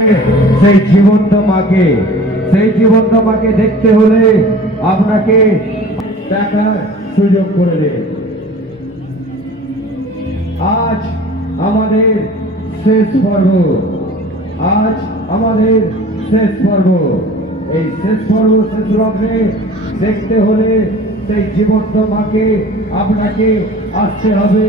সেই জীবন্ত মাকে দেখতে হলে আপনাকে দেখার সুযোগ করে দিন। আজ আমাদের শেষ পর্ব, এই শেষ পর্ব শেষ লগ্নে দেখতে হলে সেই জীবন্ত মাকে আপনাকে আসতে হবে।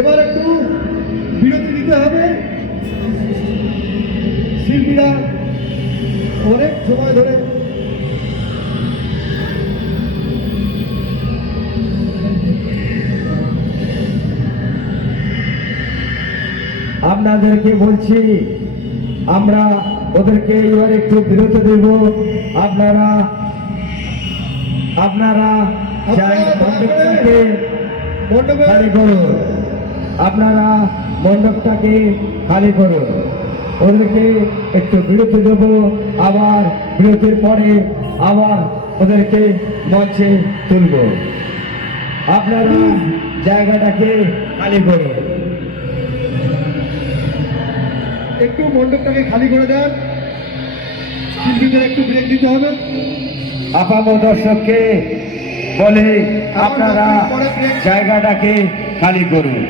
এবার একটু বিরতি দিতে হবে। শিল্পীরা অনেক সময় ধরে আপনাদেরকে বলছি, আমরা ওদেরকে এবার একটু বিরতি দেব। আপনারা মণ্ডপটাকে খালি করুন, মণ্ডপটাকে খালি করুন। ওদেরকে একটু বিরতি দেব, আবার বিরতির পরে আবার ওদেরকে মঞ্চে তুলব। আপনারা জায়গাটাকে খালি করুন। একটু মণ্ডপটাকে খালি করে দেন। শিল্পীদের একটু ব্রেক দিতে হবে। আপাম দর্শককে বলে আপনারা জায়গাটাকে খালি করুন।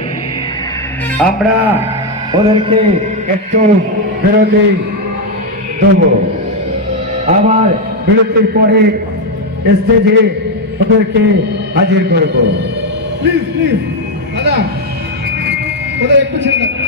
আমরা ওদেরকে একটু বিরতি দেব, আবার বিরতির পরে স্টেজে ওদেরকে হাজির করব। প্লিজ দাদা, ওদের একটু ছেড়ে দাও।